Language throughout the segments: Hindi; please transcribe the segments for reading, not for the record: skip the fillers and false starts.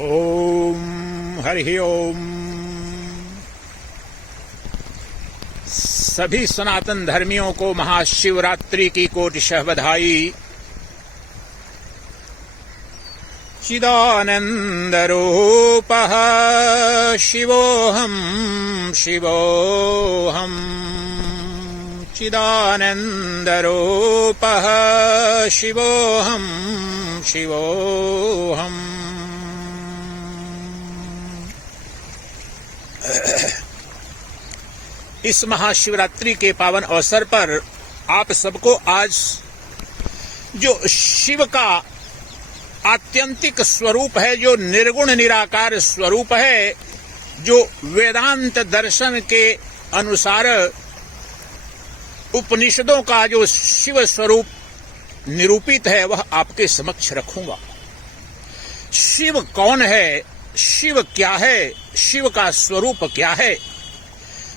ओम हरि ओम। सभी सनातन धर्मियों को महाशिवरात्रि की कोटिशः बधाई। चिदानंद रूपः शिवोऽहं शिवोऽहं। चिदानंद रूपः शिवोऽहं शिवोऽहं। इस महाशिवरात्रि के पावन अवसर पर आप सबको आज जो शिव का आत्यंतिक स्वरूप है, जो निर्गुण निराकार स्वरूप है, जो वेदांत दर्शन के अनुसार उपनिषदों का जो शिव स्वरूप निरूपित है, वह आपके समक्ष रखूंगा। शिव कौन है, शिव क्या है, शिव का स्वरूप क्या है,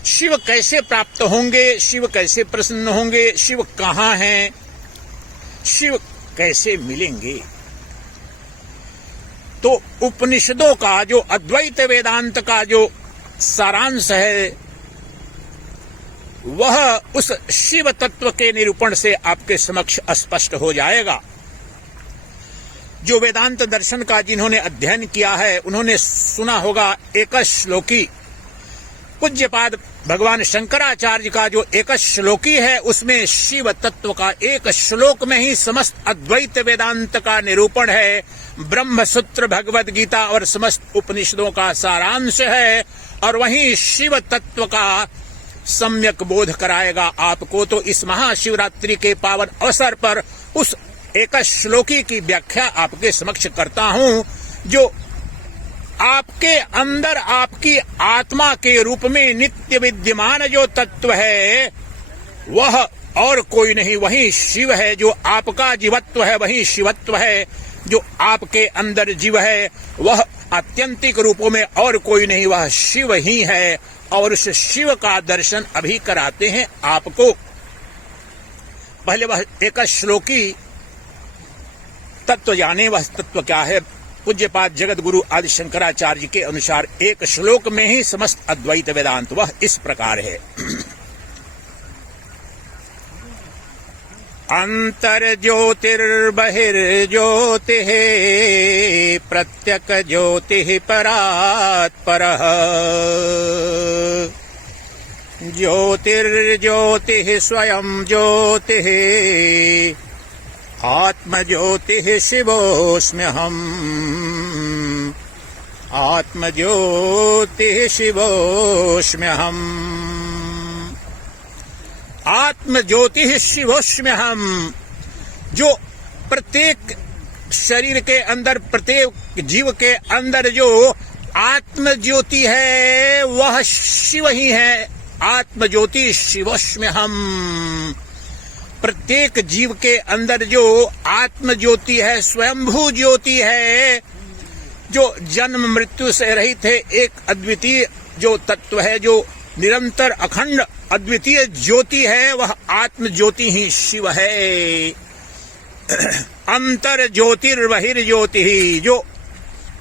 शिव कैसे प्राप्त होंगे, शिव कैसे प्रसन्न होंगे, शिव कहाँ हैं, शिव कैसे मिलेंगे। तो उपनिषदों का जो अद्वैत वेदांत का जो सारांश है, वह उस शिव तत्व के निरूपण से आपके समक्ष स्पष्ट हो जाएगा। जो वेदांत दर्शन का जिन्होंने अध्ययन किया है, उन्होंने सुना होगा एक श्लोकी पूज्यपाद भगवान शंकराचार्य का जो एक श्लोकी है, उसमें शिव तत्व का एक श्लोक में ही समस्त अद्वैत वेदांत का निरूपण है। ब्रह्म सूत्र, भगवद गीता और समस्त उपनिषदों का सारांश है, और वहीं शिव तत्व का सम्यक बोध कराएगा आपको। तो इस महाशिवरात्रि के पावन अवसर पर उस एक श्लोकी की व्याख्या आपके समक्ष करता हूं, जो आपके अंदर आपकी आत्मा के रूप में नित्य विद्यमान जो तत्व है, वह और कोई नहीं, वही शिव है। जो आपका जीवत्व है, वही शिवत्व है। जो आपके अंदर जीव है, वह आत्यंतिक रूपों में और कोई नहीं, वह शिव ही है। और उस शिव का दर्शन अभी कराते हैं आपको। पहले वह एक श्लोकी तत्व जाने, वह तत्व क्या है। पूज्यपाद जगत गुरु आदि शंकराचार्य के अनुसार एक श्लोक में ही समस्त अद्वैत वेदांत वह इस प्रकार है। अंतर ज्योतिर्बहिर्ज्योतिः प्रत्यक ज्योतिः परात्परः। ज्योतिर्ज्योतिः स्वयं ज्योतिः आत्मज्योतिः शिवोऽस्म्यहम्। आत्मज्योतिः शिवोऽस्म्यहम्। आत्मज्योतिः शिवोऽस्म्यहम्। जो प्रत्येक शरीर के अंदर, प्रत्येक जीव के अंदर जो आत्मज्योति है, वह शिव ही है। आत्मज्योति शिवोऽस्म्यहम्। प्रत्येक जीव के अंदर जो आत्म ज्योति है, स्वयंभू ज्योति है, जो जन्म मृत्यु से रहित है, एक अद्वितीय जो तत्व है, जो निरंतर अखंड अद्वितीय ज्योति है, वह आत्म ज्योति ही शिव है। अंतर ज्योतिर्बहिर्ज्योति ही, जो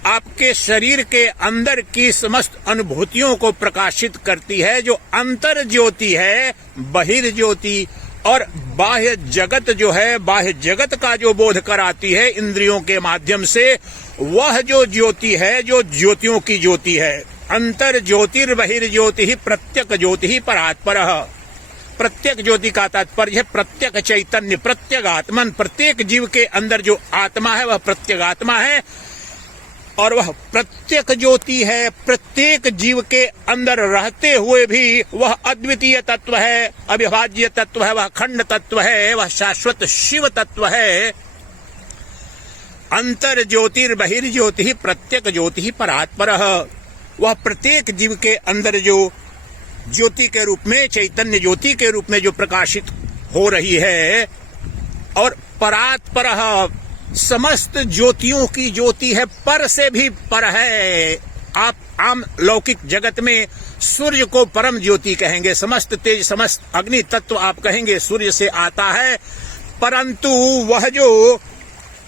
आपके शरीर के अंदर की समस्त अनुभूतियों को प्रकाशित करती है, जो अंतर ज्योति है, बहिर्ज्योति, और बाह्य जगत जो है, बाह्य जगत का जो बोध कराती है इंद्रियों के माध्यम से, वह जो ज्योति है, जो ज्योतियों की ज्योति है। अंतर ज्योतिर्बहिर्ज्योति ही प्रत्यक ज्योति ही परात्परः। प्रत्यक ज्योति का तात्पर्य है प्रत्यक चैतन्य, प्रत्यक आत्मन। प्रत्येक जीव के अंदर जो आत्मा है, वह प्रत्यक आत्मा है, और वह प्रत्यक ज्योति है। प्रत्येक जीव के अंदर रहते हुए भी वह अद्वितीय तत्व है, अविभाज्य तत्व है, वह अखंड तत्व है, वह शाश्वत शिव तत्व है। अंतर ज्योतिर्बहिर्ज्योति प्रत्यक ज्योति परात्परः। वह प्रत्येक जीव के अंदर जो ज्योति के रूप में, चैतन्य ज्योति के रूप में जो प्रकाशित हो रही है, और परात्परः समस्त ज्योतियों की ज्योति है, पर से भी पर है। आप आम लौकिक जगत में सूर्य को परम ज्योति कहेंगे, समस्त तेज, समस्त अग्नि तत्व आप कहेंगे सूर्य से आता है, परंतु वह जो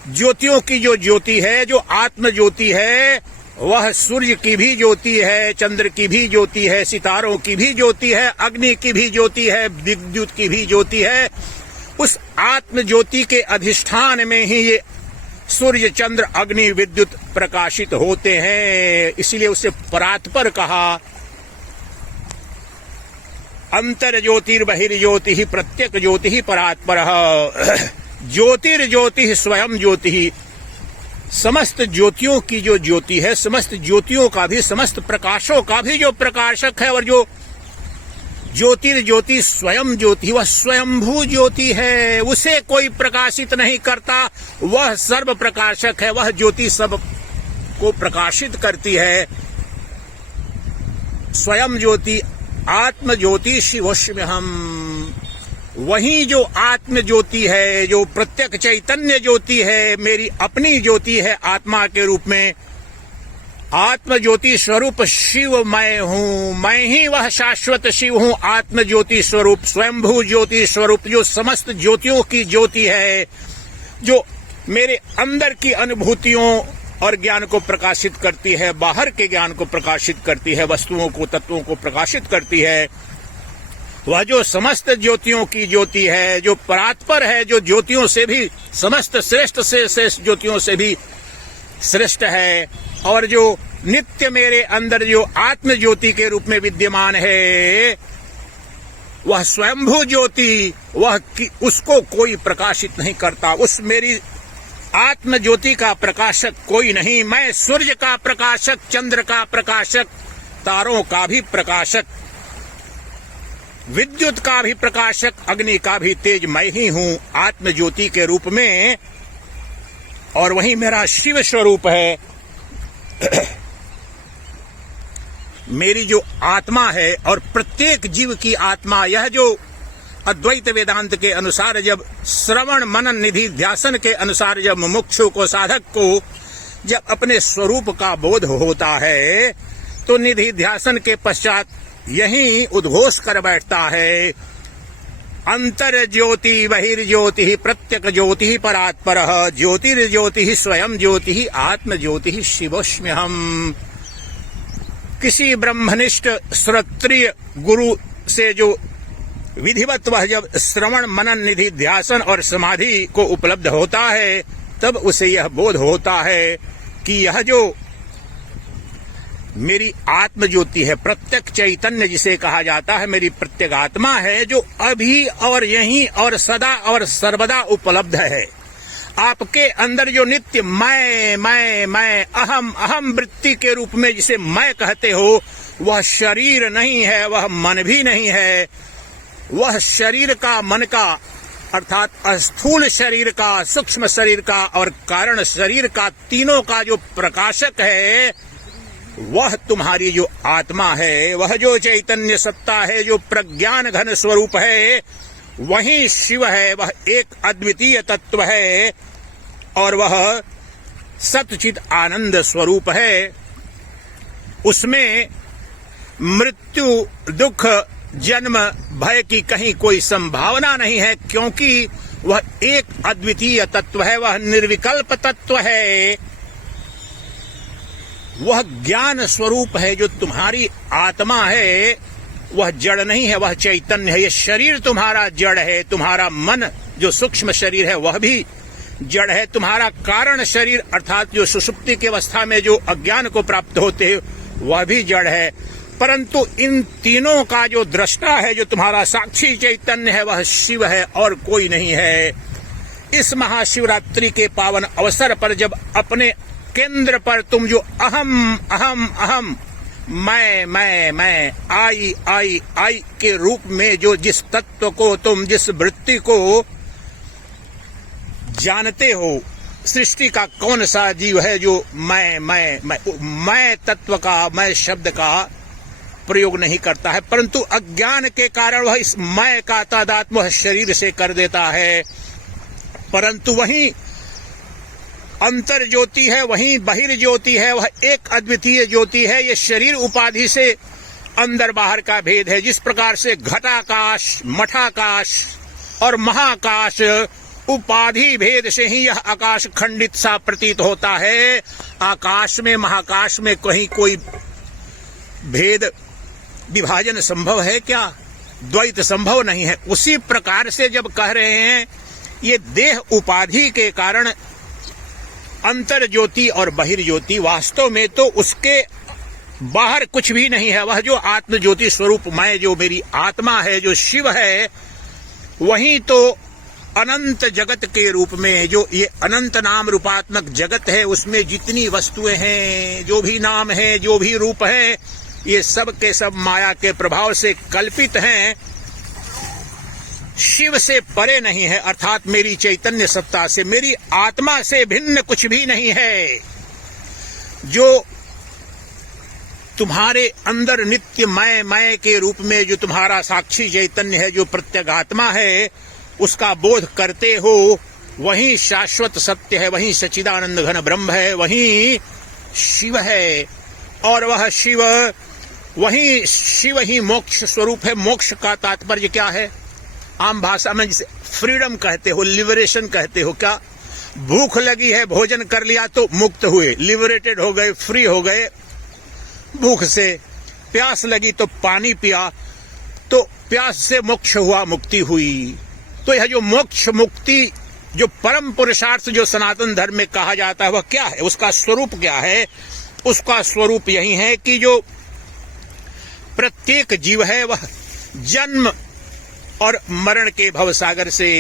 ज्योतियों की जो ज्योति है, जो आत्म ज्योति है, वह सूर्य की भी ज्योति है, चंद्र की भी ज्योति है, सितारों की भी ज्योति है, अग्नि की भी ज्योति है, विद्युत की भी ज्योति है। उस आत्म ज्योति के अधिष्ठान में ही ये सूर्य, चंद्र, अग्नि, विद्युत प्रकाशित होते हैं। इसलिए उसे परात्पर कहा। अंतर ज्योतिर्बहिर्ज्योति प्रत्यक ज्योति परात्पर। ज्योतिर्ज्योति स्वयं ज्योति। समस्त ज्योतियों की जो ज्योति है, समस्त ज्योतियों का भी, समस्त प्रकाशों का भी जो प्रकाशक है, और जो ज्योतिर्ज्योति स्वयं ज्योति, वह स्वयंभू ज्योति है। उसे कोई प्रकाशित नहीं करता, वह सर्व प्रकाशक है। वह ज्योति सब को प्रकाशित करती है। स्वयं ज्योति आत्म ज्योति शिवोष्म्यहम्। वही जो आत्म ज्योति है, जो प्रत्यक्ष चैतन्य ज्योति है, मेरी अपनी ज्योति है आत्मा के रूप में। आत्म ज्योति स्वरूप शिव मैं हूँ, मैं ही वह शाश्वत शिव हूँ। आत्म ज्योति स्वरूप, स्वयंभू ज्योति स्वरूप, जो समस्त ज्योतियों की ज्योति है, जो मेरे अंदर की अनुभूतियों और ज्ञान को प्रकाशित करती है, बाहर के ज्ञान को प्रकाशित करती है, वस्तुओं को, तत्वों को प्रकाशित करती है। वह जो समस्त ज्योतियों की ज्योति है, जो परात्पर है, जो ज्योतियों से भी, समस्त श्रेष्ठ से श्रेष्ठ ज्योतियों से भी श्रेष्ठ है, और जो नित्य मेरे अंदर जो आत्म ज्योति के रूप में विद्यमान है, वह स्वयंभू ज्योति, वह उसको कोई प्रकाशित नहीं करता। उस मेरी आत्म ज्योति का प्रकाशक कोई नहीं। मैं सूर्य का प्रकाशक, चंद्र का प्रकाशक, तारों का भी प्रकाशक, विद्युत का भी प्रकाशक, अग्नि का भी तेज मैं ही हूँ आत्म ज्योति के रूप में। और वही मेरा शिव स्वरूप है। मेरी जो आत्मा है, और प्रत्येक जीव की आत्मा, यह जो अद्वैत वेदांत के अनुसार, जब श्रवण मनन निधि ध्यासन के अनुसार, जब मुमुक्षु को, साधक को जब अपने स्वरूप का बोध होता है, तो निधि ध्यासन के पश्चात यही उद्घोष कर बैठता है, अंतर ज्योति बहिर्ज्योति प्रत्यक ज्योति परात्पर। ज्योतिर्ज्योति स्वयं ज्योति आत्म ज्योति शिवोष्म्यहम्। किसी ब्रह्मनिष्ठ श्रोत्रिय गुरु से जो विधिवत वह जब श्रवण मनन निधि ध्यासन और समाधि को उपलब्ध होता है, तब उसे यह बोध होता है कि यह जो मेरी आत्म ज्योति है, प्रत्यक चैतन्य जिसे कहा जाता है, मेरी प्रत्येक आत्मा है, जो अभी और यहीं और सदा और सर्वदा उपलब्ध है। आपके अंदर जो नित्य मैं अहम अहम वृत्ति के रूप में जिसे मैं कहते हो, वह शरीर नहीं है, वह मन भी नहीं है। वह शरीर का, मन का, अर्थात स्थूल शरीर का, सूक्ष्म शरीर का और कारण शरीर का, तीनों का जो प्रकाशक है, वह तुम्हारी जो आत्मा है, वह जो चैतन्य सत्ता है, जो प्रज्ञान घन स्वरूप है, वही शिव है। वह एक अद्वितीय तत्व है, और वह सच्चिद आनंद स्वरूप है। उसमें मृत्यु, दुख, जन्म, भय की कहीं कोई संभावना नहीं है, क्योंकि वह एक अद्वितीय तत्व है, वह निर्विकल्प तत्व है। वह ज्ञान स्वरूप है। जो तुम्हारी आत्मा है, वह जड़ नहीं है, वह चैतन्य है। ये शरीर तुम्हारा जड़ है, तुम्हारा मन जो सूक्ष्म शरीर है वह भी जड़ है, तुम्हारा कारण शरीर अर्थात जो सुषुप्ति की अवस्था में जो अज्ञान को प्राप्त होते हैं वह भी जड़ है। परंतु इन तीनों का जो दृष्टा है, जो तुम्हारा साक्षी चैतन्य है, वह शिव है और कोई नहीं है। इस महाशिवरात्रि के पावन अवसर पर जब अपने केंद्र पर तुम जो अहम अहम अहम मैं आई के रूप में जो जिस तत्व को तुम, जिस वृत्ति को जानते हो, सृष्टि का कौन सा जीव है जो मैं तत्व का, मैं शब्द का प्रयोग नहीं करता है, परंतु अज्ञान के कारण वह इस मैं का तादात्म्य वह शरीर से कर देता है। परंतु वही अंतर ज्योति है, वही बहिर ज्योति है, वह एक अद्वितीय ज्योति है। ये शरीर उपाधि से अंदर बाहर का भेद है। जिस प्रकार से घटाकाश, मठाकाश और महाकाश उपाधि भेद से ही यह आकाश खंडित सा प्रतीत होता है, आकाश में महाकाश में कहीं कोई भेद विभाजन संभव है क्या? द्वैत संभव नहीं है। उसी प्रकार से जब कह रहे हैं ये देह उपाधि के कारण अंतर ज्योति और बहिर्ज्योति, वास्तव में तो उसके बाहर कुछ भी नहीं है। वह जो आत्म ज्योति स्वरूप मैं, जो मेरी आत्मा है, जो शिव है, वही तो अनंत जगत के रूप में, जो ये अनंत नाम रूपात्मक जगत है, उसमें जितनी वस्तुएं हैं, जो भी नाम है, जो भी रूप है, ये सब के सब माया के प्रभाव से कल्पित हैं, शिव से परे नहीं है। अर्थात मेरी चैतन्य सत्ता से, मेरी आत्मा से भिन्न कुछ भी नहीं है। जो तुम्हारे अंदर नित्य मैं के रूप में जो तुम्हारा साक्षी चैतन्य है, जो प्रत्यगात्मा है, उसका बोध करते हो, वही शाश्वत सत्य है, वही सच्चिदानंद घन ब्रह्म है, वही शिव है। और वह शिव, वही शिव ही मोक्ष स्वरूप है। मोक्ष का तात्पर्य क्या है? आम भाषा में जिसे फ्रीडम कहते हो, लिबरेशन कहते हो। क्या? भूख लगी है, भोजन कर लिया तो मुक्त हुए, लिबरेटेड हो गए, फ्री हो गए भूख से। प्यास लगी तो पानी पिया तो प्यास से मोक्ष हुआ, मुक्ति हुई। तो यह जो मोक्ष मुक्ति, जो परम पुरुषार्थ जो सनातन धर्म में कहा जाता है, वह क्या है? उसका स्वरूप क्या है? उसका स्वरूप यही है कि जो प्रत्येक जीव है वह जन्म और मरण के भवसागर से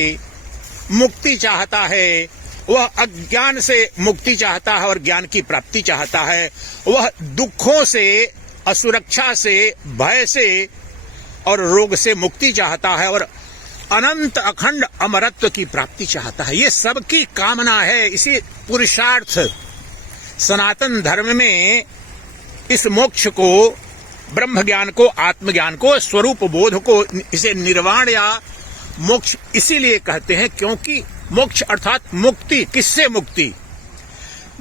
मुक्ति चाहता है। वह अज्ञान से मुक्ति चाहता है और ज्ञान की प्राप्ति चाहता है। वह दुखों से, असुरक्षा से, भय से और रोग से मुक्ति चाहता है और अनंत अखंड अमरत्व की प्राप्ति चाहता है। ये सबकी कामना है। इसी पुरुषार्थ सनातन धर्म में इस मोक्ष को, ब्रह्म ज्ञान को, आत्मज्ञान को, स्वरूप बोध को, इसे निर्वाण या मोक्ष इसीलिए कहते हैं क्योंकि मोक्ष अर्थात मुक्ति। किससे मुक्ति?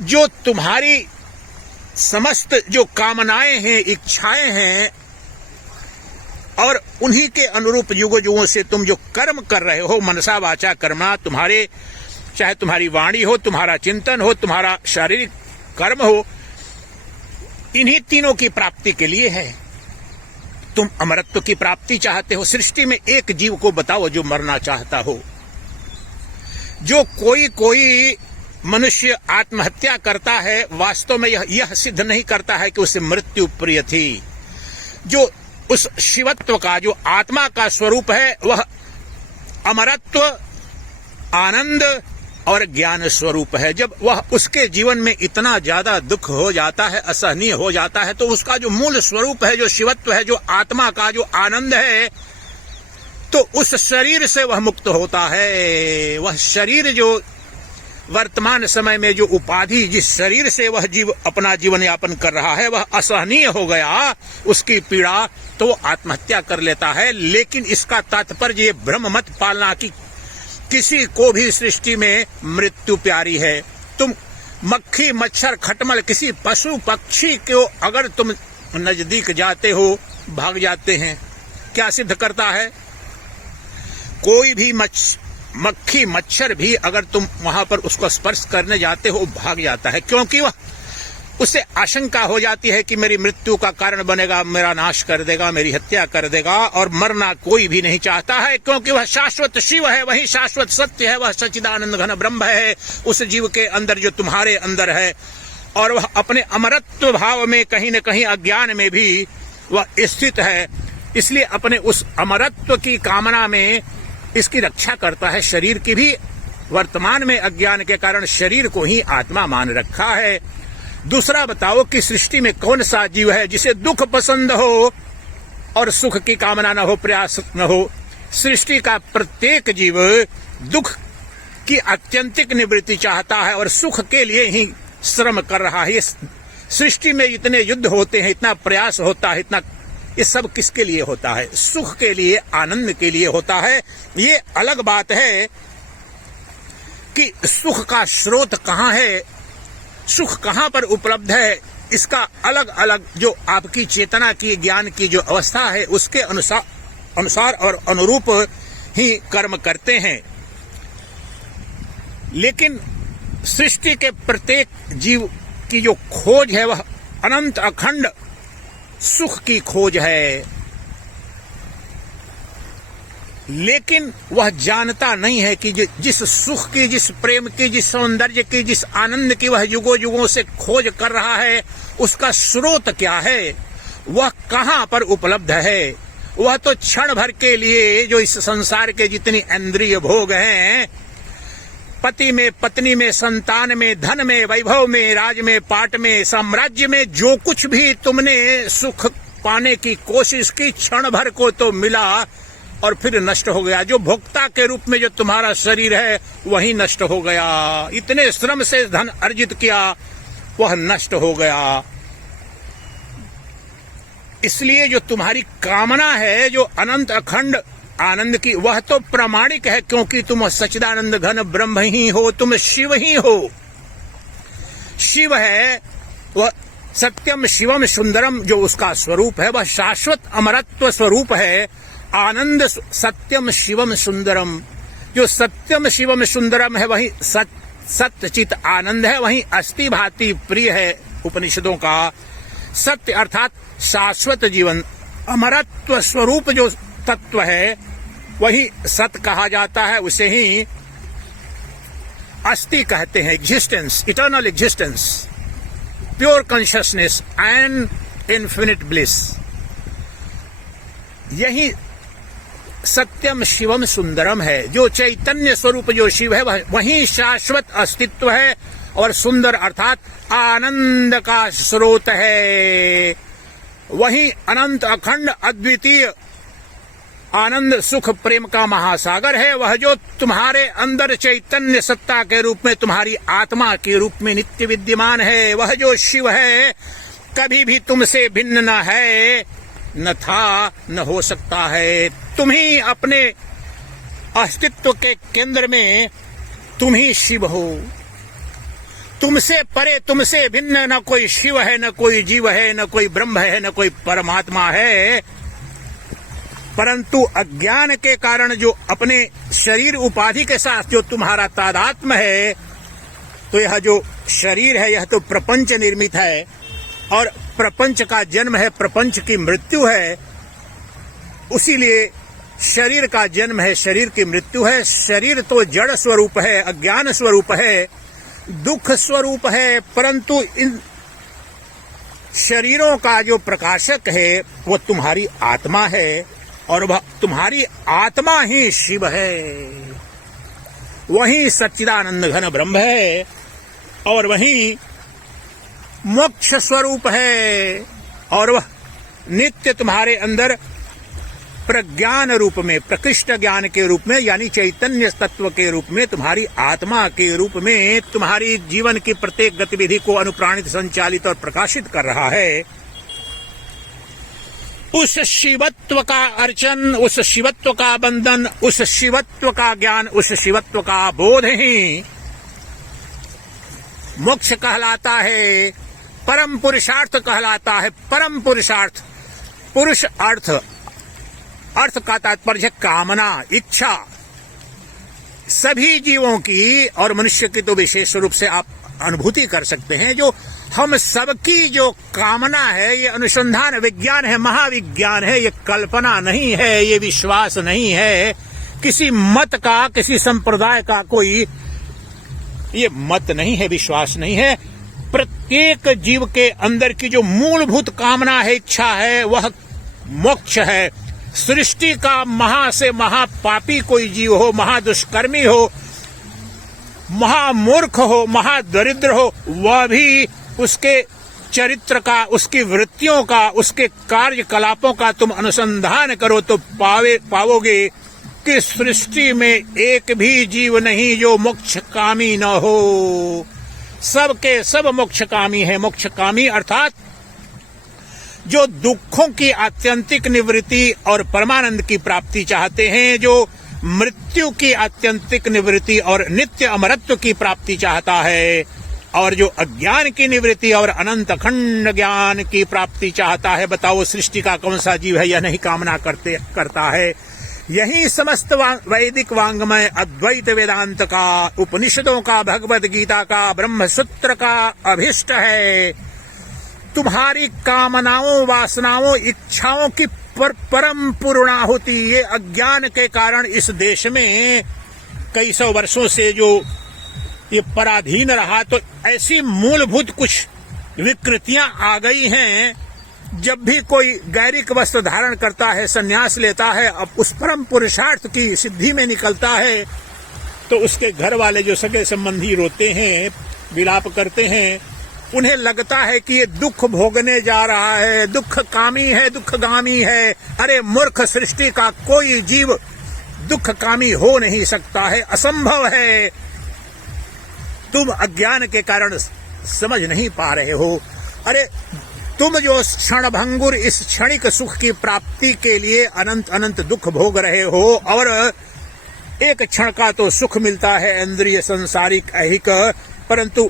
जो तुम्हारी समस्त जो कामनाएं हैं, इच्छाएं हैं, और उन्हीं के अनुरूप युगों युगों से तुम जो कर्म कर रहे हो, मनसा वाचा कर्मणा, तुम्हारे चाहे तुम्हारी वाणी हो, तुम्हारा चिंतन हो, तुम्हारा शारीरिक कर्म हो, इन्हीं तीनों की प्राप्ति के लिए है। तुम अमरत्व की प्राप्ति चाहते हो। सृष्टि में एक जीव को बताओ जो मरना चाहता हो। जो कोई मनुष्य आत्महत्या करता है, वास्तव में यह सिद्ध नहीं करता है कि उसे मृत्यु प्रिय थी। जो उस शिवत्व का, जो आत्मा का स्वरूप है, वह अमरत्व, आनंद और ज्ञान स्वरूप है। जब वह उसके जीवन में इतना ज्यादा दुख हो जाता है, असहनीय हो जाता है, तो उसका जो मूल स्वरूप है, जो शिवत्व है, जो आत्मा का जो आनंद है, तो उस शरीर से वह मुक्त होता है। वह शरीर जो वर्तमान समय में जो उपाधि, जिस शरीर से वह जीव अपना जीवन यापन कर रहा है, वह असहनीय हो गया, उसकी पीड़ा, तो वो आत्महत्या कर लेता है। लेकिन इसका तात्पर्य ये भ्रम मत पालना कि किसी को भी सृष्टि में मृत्यु प्यारी है। तुम मक्खी, मच्छर, खटमल, किसी पशु पक्षी को अगर तुम नजदीक जाते हो, भाग जाते हैं। क्या सिद्ध करता है? कोई भी मक्खी, मच्छर भी अगर तुम वहां पर उसको स्पर्श करने जाते हो, भाग जाता है, क्योंकि वह उससे आशंका हो जाती है कि मेरी मृत्यु का कारण बनेगा, मेरा नाश कर देगा, मेरी हत्या कर देगा। और मरना कोई भी नहीं चाहता है, क्योंकि वह शाश्वत शिव है, वही शाश्वत सत्य है, वह सच्चिदानंद घन ब्रह्म है, उस जीव के अंदर जो तुम्हारे अंदर है। और वह अपने अमरत्व भाव में कहीं न कहीं अज्ञान में भी वह स्थित है। इसलिए अपने उस अमरत्व की कामना में इसकी रक्षा करता है। शरीर की भी वर्तमान में अज्ञान के कारण शरीर को ही आत्मा मान रखा है। दूसरा बताओ कि सृष्टि में कौन सा जीव है जिसे दुख पसंद हो और सुख की कामना न हो, प्रयास न हो? सृष्टि का प्रत्येक जीव दुख की आत्यंतिक निवृत्ति चाहता है और सुख के लिए ही श्रम कर रहा है। सृष्टि में इतने युद्ध होते हैं, इतना प्रयास होता है, इतना, ये सब किसके लिए होता है? सुख के लिए, आनंद के लिए होता है। ये अलग बात है कि सुख का स्रोत कहाँ है, सुख कहाँ पर उपलब्ध है, इसका अलग अलग जो आपकी चेतना की, ज्ञान की जो अवस्था है, उसके अनुसार और अनुरूप ही कर्म करते हैं। लेकिन सृष्टि के प्रत्येक जीव की जो खोज है वह अनंत अखंड सुख की खोज है, लेकिन वह जानता नहीं है कि जिस सुख की, जिस प्रेम की, जिस सौंदर्य की, जिस आनंद की वह युगों युगों से खोज कर रहा है, उसका स्रोत क्या है, वह कहां पर उपलब्ध है। वह तो क्षण भर के लिए जो इस संसार के जितनी इंद्रिय भोग हैं, पति में, पत्नी में, संतान में, धन में, वैभव में, राज में, पाट में, साम्राज्य में, जो कुछ भी तुमने सुख पाने की कोशिश की, क्षण भर को तो मिला और फिर नष्ट हो गया। जो भोक्ता के रूप में जो तुम्हारा शरीर है वही नष्ट हो गया। इतने श्रम से धन अर्जित किया वह नष्ट हो गया। इसलिए जो तुम्हारी कामना है, जो अनंत अखंड आनंद की, वह तो प्रामाणिक है, क्योंकि तुम सच्चिदानंद घन ब्रह्म ही हो, तुम शिव ही हो। शिव है वह सत्यम शिवम सुंदरम, जो उसका स्वरूप है वह शाश्वत अमरत्व स्वरूप है। आनंद सत्यम शिवम सुंदरम, जो सत्यम शिवम सुंदरम है वही सत्यचित आनंद है, वही अस्ति भाति प्रिय है उपनिषदों का। सत्य अर्थात शाश्वत जीवन, अमरत्व स्वरूप जो तत्व है वही सत कहा जाता है, उसे ही अस्ति कहते हैं। Existence, eternal existence, pure consciousness and infinite bliss, यही सत्यम शिवम सुंदरम है। जो चैतन्य स्वरूप जो शिव है वही शाश्वत अस्तित्व है, और सुंदर अर्थात आनंद का स्रोत है। वही अनंत अखंड अद्वितीय आनंद सुख प्रेम का महासागर है। वह जो तुम्हारे अंदर चैतन्य सत्ता के रूप में, तुम्हारी आत्मा के रूप में नित्य विद्यमान है, वह जो शिव है कभी भी तुमसे भिन्न न है, न था, न हो सकता है। तुम ही अपने अस्तित्व के केंद्र में, तुम ही शिव हो। तुमसे परे, तुमसे भिन्न न कोई शिव है, न कोई जीव है, न कोई ब्रह्म है, न कोई परमात्मा है। परंतु अज्ञान के कारण जो अपने शरीर उपाधि के साथ जो तुम्हारा तादात्म्य है, तो यह जो शरीर है यह तो प्रपंच निर्मित है, और प्रपंच का जन्म है, प्रपंच की मृत्यु है। उसीलिए शरीर का जन्म है, शरीर की मृत्यु है। शरीर तो जड़ स्वरूप है, अज्ञान स्वरूप है, दुख स्वरूप है, परंतु इन शरीरों का जो प्रकाशक है वो तुम्हारी आत्मा है, और वह तुम्हारी आत्मा ही शिव है। वही सच्चिदानंद घन ब्रह्म है, और वही मोक्ष स्वरूप है, और वह नित्य तुम्हारे अंदर प्रज्ञान रूप में, प्रकृष्ट ज्ञान के रूप में, यानी चैतन्य तत्व के रूप में, तुम्हारी आत्मा के रूप में तुम्हारी जीवन की प्रत्येक गतिविधि को अनुप्राणित, संचालित और प्रकाशित कर रहा है। उस शिवत्व का अर्चन, उस शिवत्व का बंधन, उस शिवत्व का ज्ञान, उस शिवत्व का बोध ही मोक्ष कहलाता है, परम पुरुषार्थ कहलाता है। परम पुरुषार्थ, पुरुष अर्थ, अर्थ का तात्पर्य कामना, इच्छा, सभी जीवों की और मनुष्य की तो विशेष रूप से आप अनुभूति कर सकते हैं। जो हम सबकी जो कामना है, ये अनुसंधान विज्ञान है, महाविज्ञान है, ये कल्पना नहीं है, ये विश्वास नहीं है किसी मत का, किसी संप्रदाय का कोई ये मत नहीं है, विश्वास नहीं है। प्रत्येक जीव के अंदर की जो मूलभूत कामना है, इच्छा है, वह मोक्ष है। सृष्टि का महा से महापापी कोई जीव हो, महादुष्कर्मी हो, महामूर्ख हो, महादरिद्र हो, वह भी उसके चरित्र का, उसकी वृत्तियों का, उसके कार्यकलापों का तुम अनुसंधान करो तो पाओगे कि सृष्टि में एक भी जीव नहीं जो मोक्षकामी न हो। सबके सब मोक्षकामी है। मोक्षकामी अर्थात जो दुखों की आत्यंतिक निवृत्ति और परमानंद की प्राप्ति चाहते हैं, जो मृत्यु की आत्यंतिक निवृत्ति और नित्य अमरत्व की प्राप्ति चाहता है, और जो अज्ञान की निवृत्ति और अनंत अखंड ज्ञान की प्राप्ति चाहता है। बताओ सृष्टि का कौन सा जीव है यह नहीं कामना करता है। यही समस्त वैदिक वांग्मय अद्वैत वेदांत का, उपनिषदों का, भगवद गीता का, ब्रह्म सूत्र का अभिष्ट है। तुम्हारी कामनाओं, वासनाओं, इच्छाओं की परम पूर्णाहुति ये अज्ञान के कारण इस देश में कई सौ वर्षों से जो ये पराधीन रहा, तो ऐसी मूलभूत कुछ विकृतियां आ गई हैं। जब भी कोई गैरिक वस्त्र धारण करता है, संन्यास लेता है, अब उस परम पुरुषार्थ की सिद्धि में निकलता है, तो उसके घर वाले जो सगे संबंधी रोते हैं, विलाप करते हैं। उन्हें लगता है कि ये दुख भोगने जा रहा है, दुख कामी है, दुखगामी है। अरे मूर्ख, सृष्टि का कोई जीव दुख कामी हो नहीं सकता है, असंभव है। तुम अज्ञान के कारण समझ नहीं पा रहे हो। अरे तुम जो क्षणभंगुर इस क्षणिक सुख की प्राप्ति के लिए अनंत अनंत दुख भोग रहे हो, और एक क्षण का तो सुख मिलता है इंद्रिय संसारिक ऐहिक, परंतु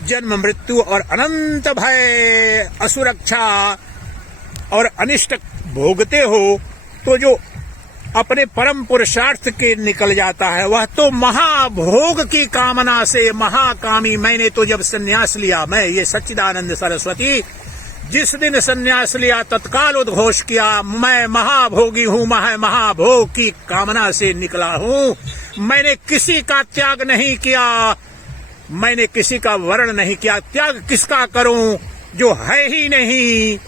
जन्म मृत्यु और अनंत भय, असुरक्षा और अनिष्ट भोगते हो, तो जो अपने परम पुरुषार्थ के निकल जाता है वह तो महाभोग की कामना से महाकामी। मैंने तो जब संन्यास लिया, मैं ये सच्चिदानंद सरस्वती जिस दिन संन्यास लिया तत्काल उद्घोष किया, मैं महाभोगी हूँ, मैं महाभोग की कामना से निकला हूँ। मैंने किसी का त्याग नहीं किया, मैंने किसी का वर्ण नहीं किया। त्याग किसका करूं जो है ही नहीं,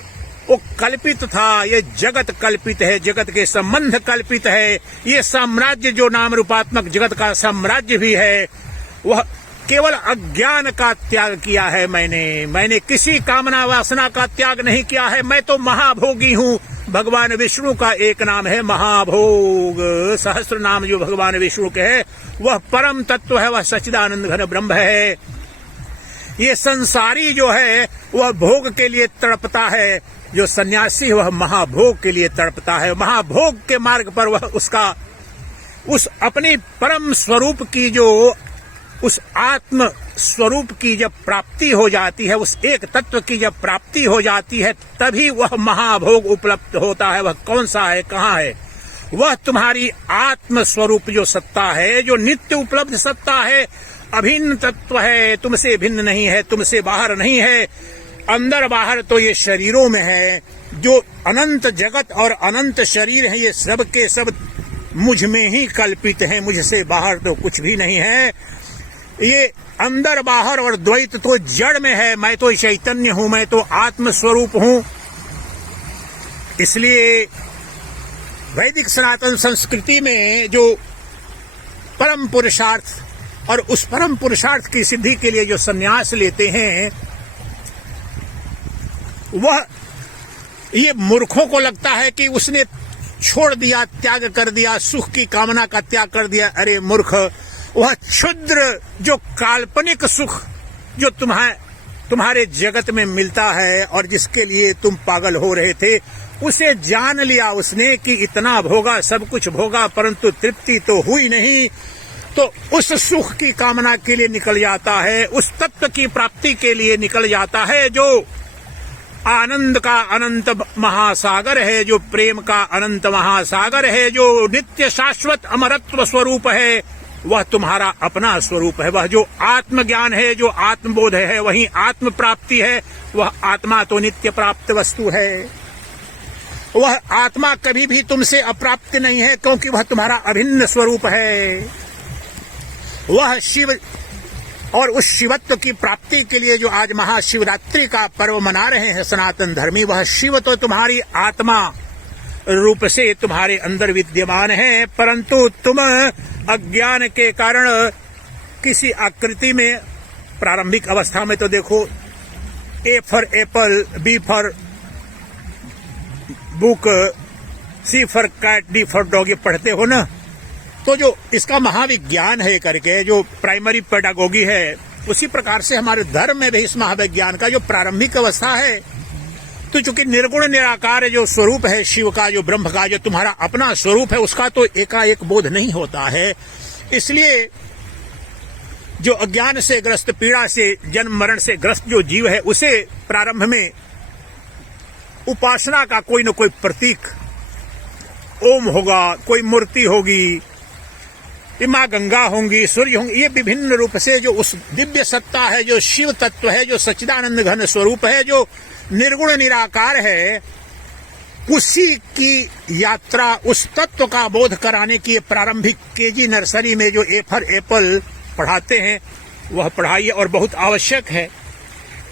वो कल्पित था। ये जगत कल्पित है, जगत के संबंध कल्पित है। ये साम्राज्य जो नाम रूपात्मक जगत का साम्राज्य भी है, वह केवल अज्ञान का त्याग किया है मैंने किसी कामना वासना का त्याग नहीं किया है। मैं तो महाभोगी हूँ। भगवान विष्णु का एक नाम है महाभोग, सहस्त्र नाम जो भगवान विष्णु के है वह परम तत्व है, वह सच्चिदानंद घन ब्रह्म है। ये संसारी जो है वह भोग के लिए तड़पता है, जो सन्यासी वह महाभोग के लिए तड़पता है। महाभोग के मार्ग पर वह उसका उस अपनी परम स्वरूप की जो उस आत्म स्वरूप की जब प्राप्ति हो जाती है, उस एक तत्व की जब प्राप्ति हो जाती है, तभी वह महाभोग उपलब्ध होता है। वह कौन सा है, कहाँ है? वह तुम्हारी आत्म स्वरूप जो सत्ता है, जो नित्य उपलब्ध सत्ता है, अभिन्न तत्व है, तुमसे भिन्न नहीं है, तुमसे बाहर नहीं है। अंदर बाहर तो ये शरीरों में है, जो अनंत जगत और अनंत शरीर है, ये सब के सब मुझ में ही कल्पित हैं, मुझसे बाहर तो कुछ भी नहीं है। ये अंदर बाहर और द्वैत तो जड़ में है। मैं तो चैतन्य हूं, मैं तो आत्म स्वरूप हूं। इसलिए वैदिक सनातन संस्कृति में जो परम पुरुषार्थ और उस परम पुरुषार्थ की सिद्धि के लिए जो संन्यास लेते हैं, वह ये मूर्खों को लगता है कि उसने छोड़ दिया, त्याग कर दिया, सुख की कामना का त्याग कर दिया। अरे मूर्ख, वह क्षुद्र जो काल्पनिक सुख जो तुम्हारे जगत में मिलता है और जिसके लिए तुम पागल हो रहे थे, उसे जान लिया उसने कि इतना भोगा, सब कुछ भोगा, परंतु तृप्ति तो हुई नहीं। तो उस सुख की कामना के लिए निकल जाता है, उस तत्व की प्राप्ति के लिए निकल जाता है जो आनंद का अनंत महासागर है, जो प्रेम का अनंत महासागर है, जो नित्य शाश्वत अमरत्व स्वरूप है। वह तुम्हारा अपना स्वरूप है। वह जो आत्मज्ञान है, जो आत्मबोध है, वही आत्म प्राप्ति है। वह आत्मा तो नित्य प्राप्त वस्तु है। वह आत्मा कभी भी तुमसे अप्राप्त नहीं है, क्योंकि वह तुम्हारा अभिन्न स्वरूप है। वह शिव, और उस शिवत्व की प्राप्ति के लिए जो आज महाशिवरात्रि का पर्व मना रहे हैं सनातन धर्मी, वह शिव तो तुम्हारी आत्मा रूप से तुम्हारे अंदर विद्यमान है, परंतु तुम अज्ञान के कारण किसी आकृति में, प्रारंभिक अवस्था में तो देखो, A for apple, B for book, C for cat, D for dog, ये पढ़ते हो ना। तो जो इसका महाविज्ञान है करके जो प्राइमरी पेडागोगी है, उसी प्रकार से हमारे धर्म में भी इस महाविज्ञान का जो प्रारंभिक अवस्था है, तो चूंकि निर्गुण निराकार जो स्वरूप है शिव का, जो ब्रह्म का, जो तुम्हारा अपना स्वरूप है, उसका तो एकाएक बोध नहीं होता है। इसलिए जो अज्ञान से ग्रस्त, पीड़ा से, जन्म मरण से ग्रस्त जो जीव है, उसे प्रारंभ में उपासना का कोई न कोई प्रतीक ओम होगा, कोई मूर्ति होगी, माँ गंगा होंगी, सूर्य होंगे, ये विभिन्न रूप से जो उस दिव्य सत्ता है, जो शिव तत्व है, जो सच्चिदानंद घन स्वरूप है, जो निर्गुण निराकार है, उसी की यात्रा, उस तत्व का बोध कराने की प्रारंभिक केजी नर्सरी में जो ए फॉर एप्पल पढ़ाते हैं वह पढ़ाई और बहुत आवश्यक है।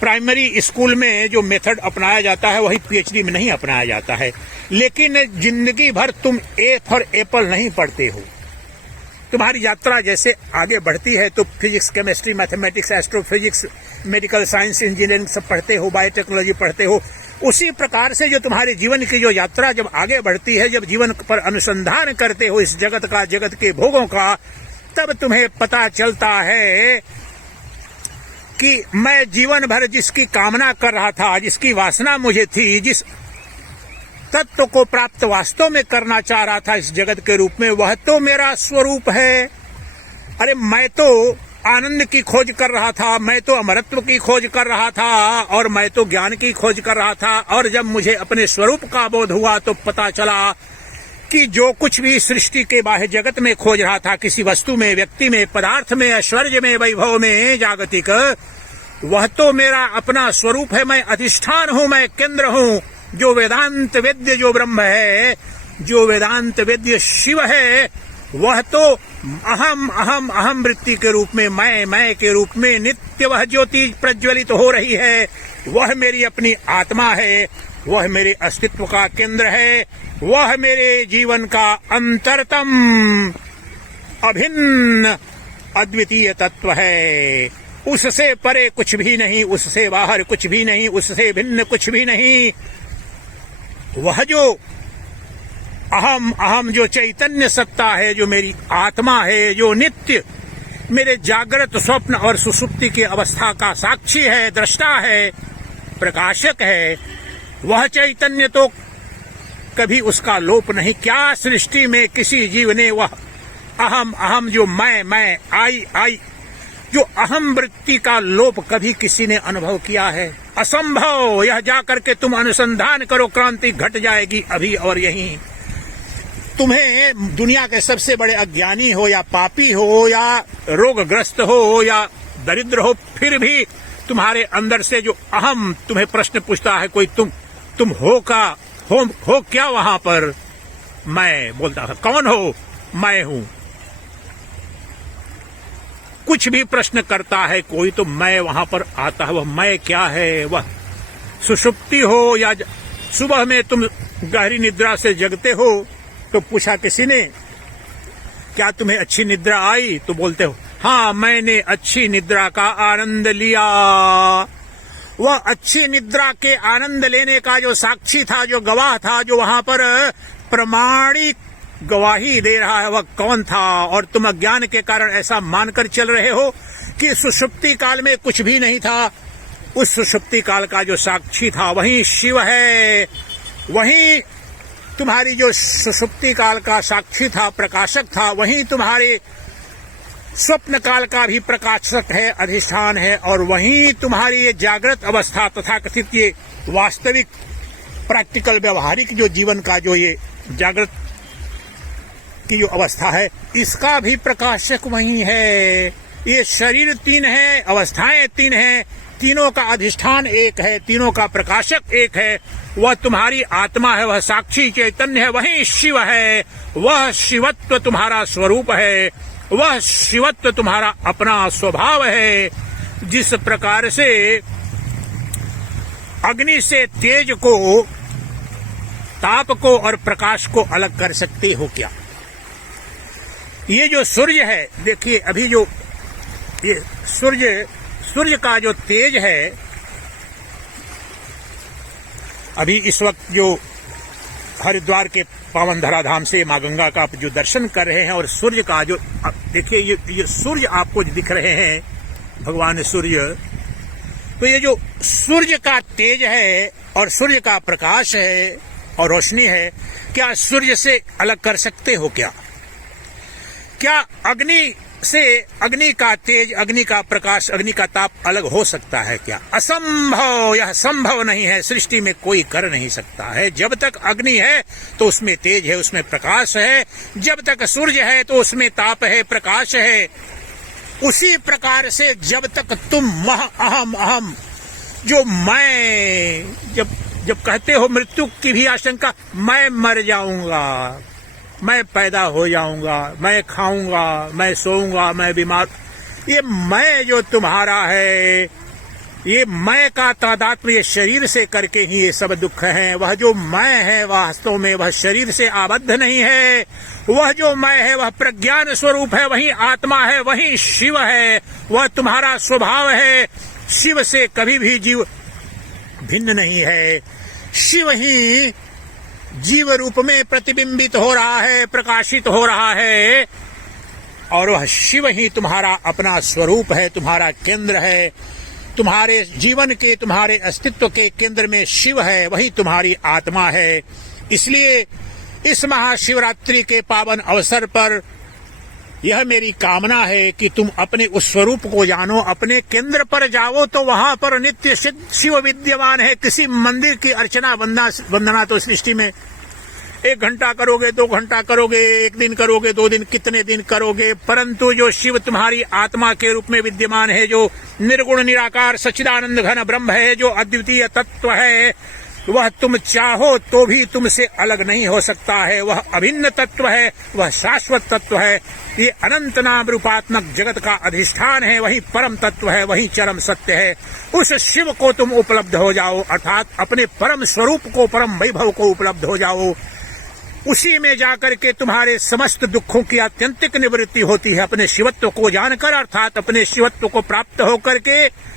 प्राइमरी स्कूल में जो मेथड अपनाया जाता है वही पीएचडी में नहीं अपनाया जाता है। लेकिन जिंदगी भर तुम ए फॉर एप्पल नहीं पढ़ते हो। तुम्हारी यात्रा जैसे आगे बढ़ती है तो physics, chemistry, mathematics, astrophysics, medical science, engineering सब पढ़ते हो, बायोटेक्नोलॉजी पढ़ते हो। उसी प्रकार से जो तुम्हारे जीवन की जो यात्रा जब आगे बढ़ती है, जब जीवन पर अनुसंधान करते हो इस जगत का, जगत के भोगों का, तब तुम्हें पता चलता है कि मैं जीवन भर जिसकी कामना कर रहा था, जिसकी वासना मुझे थी, जिस तत्व को प्राप्त वास्तव में करना चाह रहा था इस जगत के रूप में, वह तो मेरा स्वरूप है। अरे मैं तो आनंद की खोज कर रहा था, मैं तो अमरत्व की खोज कर रहा था, और मैं तो ज्ञान की खोज कर रहा था। और जब मुझे अपने स्वरूप का बोध हुआ तो पता चला कि जो कुछ भी सृष्टि के बाह्य जगत में खोज रहा था, किसी वस्तु में, व्यक्ति में, पदार्थ में, ऐश्वर्य में, वैभव में, जागतिक, वह तो मेरा अपना स्वरूप है। मैं अधिष्ठान हूं, मैं केंद्र हूं। जो वेदांत वेद्य जो ब्रह्म है, जो वेदांत वेद्य शिव है, वह तो अहम अहम अहम वृत्ति के रूप में, मैं के रूप में नित्य वह ज्योति प्रज्वलित हो रही है। वह मेरी अपनी आत्मा है, वह मेरे अस्तित्व का केंद्र है, वह मेरे जीवन का अंतरतम अभिन्न अद्वितीय तत्व है। उससे परे कुछ भी नहीं, उससे बाहर कुछ भी नहीं, उससे भिन्न कुछ भी नहीं। वह जो अहम अहम जो चैतन्य सत्ता है, जो मेरी आत्मा है, जो नित्य मेरे जागृत, स्वप्न और सुषुप्ति की अवस्था का साक्षी है, दृष्टा है, प्रकाशक है, वह चैतन्य तो कभी उसका लोप नहीं। क्या सृष्टि में किसी जीव ने वह अहम अहम जो मैं आई जो अहम वृत्ति का लोप कभी किसी ने अनुभव किया है? असंभव। यह जाकर के तुम अनुसंधान करो, क्रांति घट जाएगी अभी और यहीं। तुम्हें दुनिया के सबसे बड़े अज्ञानी हो या पापी हो या रोगग्रस्त हो या दरिद्र हो, फिर भी तुम्हारे अंदर से जो अहम तुम्हें प्रश्न पूछता है, कोई तुम हो क्या वहां पर? मैं बोलता है, कौन हो? मैं हूं। कुछ भी प्रश्न करता है कोई तो मैं वहां पर आता है। वह मैं क्या है? वह सुषुप्ति हो या सुबह में तुम गहरी निद्रा से जगते हो तो पूछा किसी ने, क्या तुम्हें अच्छी निद्रा आई? तो बोलते हो, हाँ मैंने अच्छी निद्रा का आनंद लिया। वह अच्छी निद्रा के आनंद लेने का जो साक्षी था, जो गवाह था, जो वहां पर प्रमाणिक गवाही दे रहा है, वह कौन था? और तुम अज्ञान के कारण ऐसा मानकर चल रहे हो कि सुषुप्ति काल में कुछ भी नहीं था। उस सुषुप्ति काल का जो साक्षी था वही शिव है। वही तुम्हारी जो सुषुप्ति काल का साक्षी था, प्रकाशक था, वही तुम्हारे स्वप्न काल का भी प्रकाशक है, अधिष्ठान है। और वही तुम्हारी ये जागृत अवस्था तथा कथित ये वास्तविक प्रैक्टिकल व्यवहारिक जो जीवन का जो ये जागृत की जो अवस्था है, इसका भी प्रकाशक वही है। ये शरीर तीन है, अवस्थाएं तीन हैं, तीनों का अधिष्ठान एक है, तीनों का प्रकाशक एक है। वह तुम्हारी आत्मा है, वह साक्षी चैतन्य है, वही शिव है। वह शिवत्व तुम्हारा स्वरूप है, वह शिवत्व तुम्हारा अपना स्वभाव है। जिस प्रकार से अग्नि से तेज को, ताप को और प्रकाश को अलग कर सकते हो क्या? ये जो सूर्य है, देखिए अभी जो ये सूर्य का जो तेज है, अभी इस वक्त जो हरिद्वार के पावन धराधाम से मां गंगा का आप जो दर्शन कर रहे हैं, और सूर्य का जो देखिए ये सूर्य आपको जो दिख रहे हैं, भगवान सूर्य, तो ये जो सूर्य का तेज है और सूर्य का प्रकाश है और रोशनी है, क्या सूर्य से अलग कर सकते हो क्या? क्या अग्नि से अग्नि का तेज, अग्नि का प्रकाश, अग्नि का ताप अलग हो सकता है क्या? असंभव, यह संभव नहीं है, सृष्टि में कोई कर नहीं सकता है। जब तक अग्नि है तो उसमें तेज है, उसमें प्रकाश है। जब तक सूर्य है तो उसमें ताप है, प्रकाश है। उसी प्रकार से जब तक तुम अहम अहम जो मैं, जब कहते हो मृत्यु की भी आशंका, मैं मर जाऊंगा, मैं पैदा हो जाऊंगा, मैं खाऊंगा, मैं सोऊंगा, मैं बीमार, ये मैं जो तुम्हारा है, ये मैं का तादात्म्य ये शरीर से करके ही ये सब दुख हैं। वह जो मैं है वास्तव में वह शरीर से आबद्ध नहीं है। वह जो मैं है वह प्रज्ञान स्वरूप है, वही आत्मा है, वही शिव है, वह तुम्हारा स्वभाव है। शिव से कभी भी जीव भिन्न नहीं है। शिव ही जीव रूप में प्रतिबिंबित हो रहा है, प्रकाशित हो रहा है, और वह शिव ही तुम्हारा अपना स्वरूप है, तुम्हारा केंद्र है। तुम्हारे जीवन के, तुम्हारे अस्तित्व के केंद्र में शिव है, वही तुम्हारी आत्मा है। इसलिए इस महाशिवरात्रि के पावन अवसर पर यह मेरी कामना है कि तुम अपने उस स्वरूप को जानो, अपने केंद्र पर जाओ तो वहां पर नित्य शिव विद्यमान है। किसी मंदिर की अर्चना वंदना तो सृष्टि में 1 घंटा करोगे, 2 घंटा करोगे, 1 दिन करोगे, 2 दिन, कितने दिन करोगे, परंतु जो शिव तुम्हारी आत्मा के रूप में विद्यमान है, जो निर्गुण निराकार सच्चिदानंद घन ब्रह्म है, जो अद्वितीय तत्व है, वह तुम चाहो तो भी तुमसे अलग नहीं हो सकता है। वह अभिन्न तत्व है, वह शाश्वत तत्व है, ये अनंत नाम रूपात्मक जगत का अधिष्ठान है, वही परम तत्व है, वही चरम सत्य है। उस शिव को तुम उपलब्ध हो जाओ, अर्थात अपने परम स्वरूप को, परम वैभव को उपलब्ध हो जाओ। उसी में जाकर के तुम्हारे समस्त दुखों की आत्यंतिक निवृत्ति होती है। अपने शिवत्व को जानकर, अर्थात अपने शिवत्व को प्राप्त होकर के,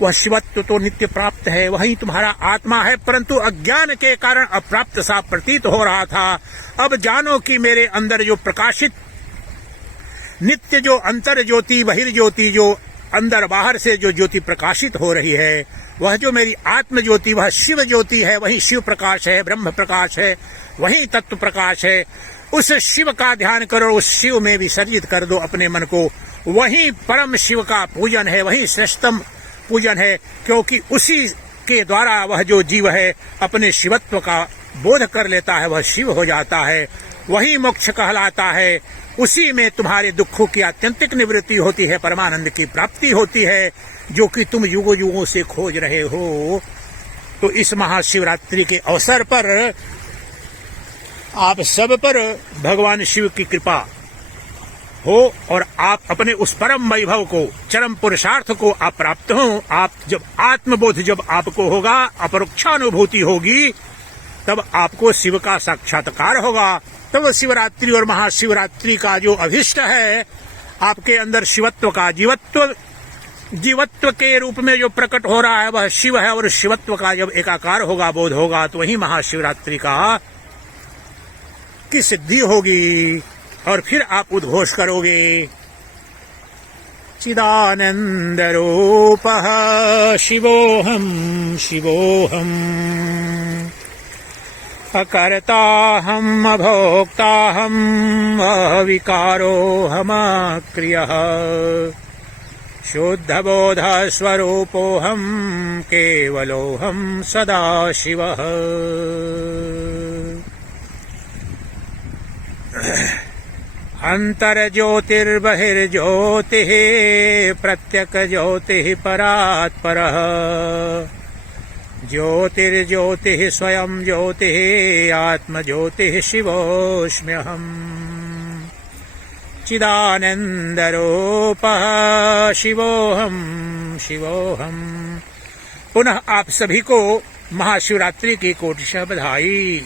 वह शिवत्व तो नित्य प्राप्त है, वही तुम्हारा आत्मा है, परंतु अज्ञान के कारण अप्राप्त सा प्रतीत हो रहा था। अब जानो कि मेरे अंदर जो प्रकाशित नित्य जो अंतर ज्योति, बहिर्ज्योति, जो अंदर बाहर से जो ज्योति प्रकाशित हो रही है, वह जो मेरी आत्म ज्योति, वह शिव ज्योति है, वही शिव प्रकाश है, ब्रह्म प्रकाश है, वही तत्व प्रकाश है। उस शिव का ध्यान करो, उस शिव में विसर्जित कर दो अपने मन को। वही परम शिव का पूजन है, वही श्रेष्ठतम पूजन है, क्योंकि उसी के द्वारा वह जो जीव है अपने शिवत्व का बोध कर लेता है, वह शिव हो जाता है, वही मोक्ष कहलाता है। उसी में तुम्हारे दुखों की आत्यंतिक निवृत्ति होती है, परमानंद की प्राप्ति होती है, जो कि तुम युगों युगों से खोज रहे हो। तो इस महाशिवरात्रि के अवसर पर आप सब पर भगवान शिव की कृपा हो और आप अपने उस परम वैभव को, चरम पुरुषार्थ को आप प्राप्त हो। आप जब आत्मबोध जब आपको होगा, अपरोक्षानुभूति होगी, तब आपको शिव का साक्षात्कार होगा। तब शिवरात्रि और महाशिवरात्रि का जो अभिष्ट है, आपके अंदर शिवत्व का, जीवत्व के रूप में जो प्रकट हो रहा है, वह शिव है, और शिवत्व का जब एकाकार होगा, बोध होगा, तो वही महाशिवरात्रि की सिद्धि होगी। और फिर आप उद्घोष करोगे, चिदानंद रूपः शिवोहम शिवोहम, अकर्ताहम अभोक्ताहम अविकारोहम अक्रियः, शुद्धबोध स्वरूपोहम केवलोहम सदाशिवः। अंतर्ज्योतिर्बहिर्ज्योतिः प्रत्यक ज्योतिः परात्परः, ज्योतिर्ज्योतिः स्वयं ज्योतिः आत्मज्योतिः शिवोऽस्म्यहम्, चिदानन्दरूपः शिवोऽहं शिवोऽहम्। पुनः आप सभी को महाशिवरात्रि की कोटिशः बधाई।